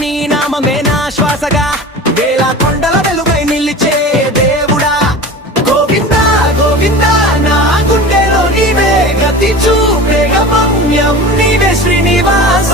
నీ నామమే నా శ్వాసగా వేల కొండల వెలుగై నిలిచే దేవుడా గోవిందా గోవిందా నా గుండెలో నీవే గతి చూపే గమ్యం నీవే శ్రీనివాస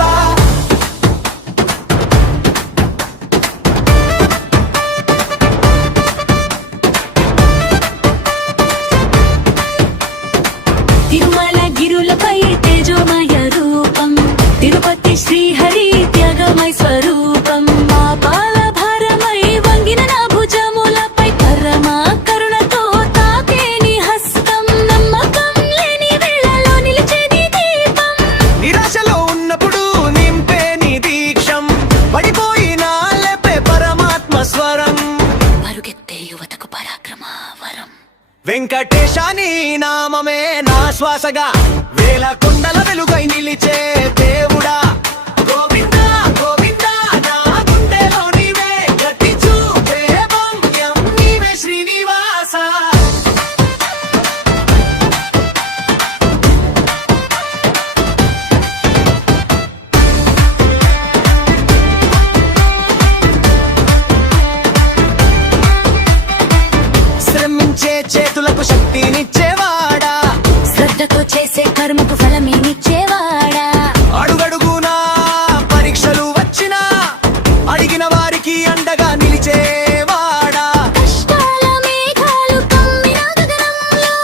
తిరుమల గిరులపై తేజోమయ రూపం తిరుపతి శ్రీహరి త్యాగమై స్వరూపం మా పాల భారమై వంగిన నా భుజములపై పరమ కరుణతో తాకే నీ హస్తం నమ్మకం లేని వేళలో నిలిచే నీ దీపం నిరాశలో ఉన్నప్పుడు నింపే నీ దీక్షం పడిపోయినా లేపే పరమాత్మ స్వరం పరుగెత్తే యువతకు పరాక్రమ వరం వెంకటేశ నీ నామమే నా శ్వాసగా వేల కొండల వెలుగై నిలిచే దేవుడా గోవిందా గోవిందా నా గుండెలో నీవే గతి చూపే భాగ్యం నీవే శ్రీనివాస శ్రమించే చేతులకు శక్తినిచ్చేవాడా శ్రద్ధతో చేసే కర్మకు ఫలమేనిచ్చేవాడా అడుగడుగునా పరీక్షలు వచ్చినా అడిగిన వారికి అండగా నిలిచేవాడా కష్టాల మేఘాలు కమ్మిన గగనంలో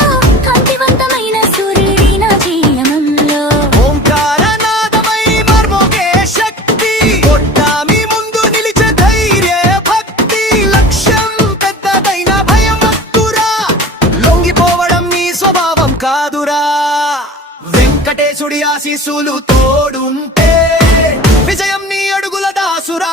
కాంతివంతమైన సూర్యుడి నా జీవనంలో ఓంకారనాదమై మర్మోగే శక్తి కొట్టామి ముందు నిలిచే ధైర్య భక్తి లక్ష్యం పెద్దదైన భయం వద్దురా లొంగిపోవడం నీ స్వభావం కాదురా వెంకటేశుడి ఆశీస్సులు తోడుంటే విజయం నీ అడుగుల దాసురా